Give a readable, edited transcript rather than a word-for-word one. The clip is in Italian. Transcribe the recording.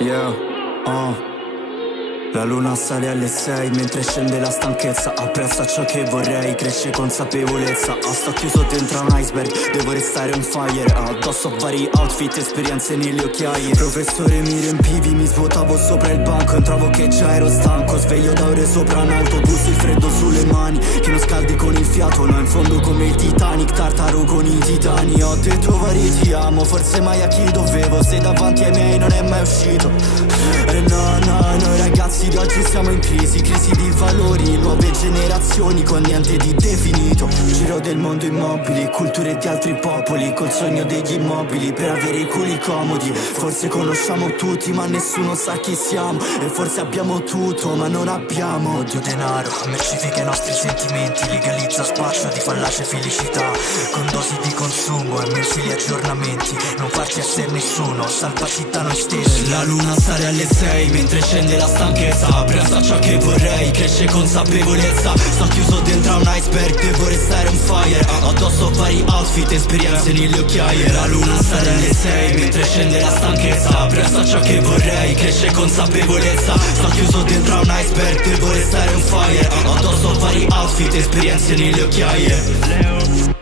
Yeah, La luna sale alle 6 mentre scende la stanchezza. Apprezzo ciò che vorrei, cresce consapevolezza. Sto chiuso dentro un iceberg, devo restare on fire. Addosso vari outfit, esperienze nelle occhiaie. Professore mi riempivi, mi svuotavo sopra il banco. Entravo che già ero stanco, sveglio da ore sopra un autobus. Il freddo sulle mani, che non scaldi con il fiato. No, in fondo come il Titanic, tartaro con i titani. Ho detto vari ti amo, forse mai a chi dovevo. Se davanti ai miei non è mai uscito. E no, noi ragazzi di oggi siamo in crisi, crisi di valori, nuove generazioni con niente di definito. Giro del mondo immobili, culture di altri popoli, col sogno degli immobili per avere i culi comodi. Forse conosciamo tutti ma nessuno sa chi siamo. E forse abbiamo tutto ma non abbiamo odio, denaro, mercifica i nostri sentimenti. Legalizza spaccio di fallace felicità, con dosi di consumo e mensili aggiornamenti. Non farci essere nessuno, salvaci da noi stessi. La luna sale alle 6 mentre scende la stanchezza. Apprezzo ciò che vorrei, cresce consapevolezza. Sto chiuso dentro un iceberg, devo restare on fire. Addosso vari outfit, esperienze nelle occhiaie. La luna sale alle 6 mentre scende la stanchezza. Apprezzo ciò che vorrei, cresce consapevolezza. Sto chiuso dentro un iceberg, devo restare on fire. Addosso vari outfit, esperienze nelle occhiaie.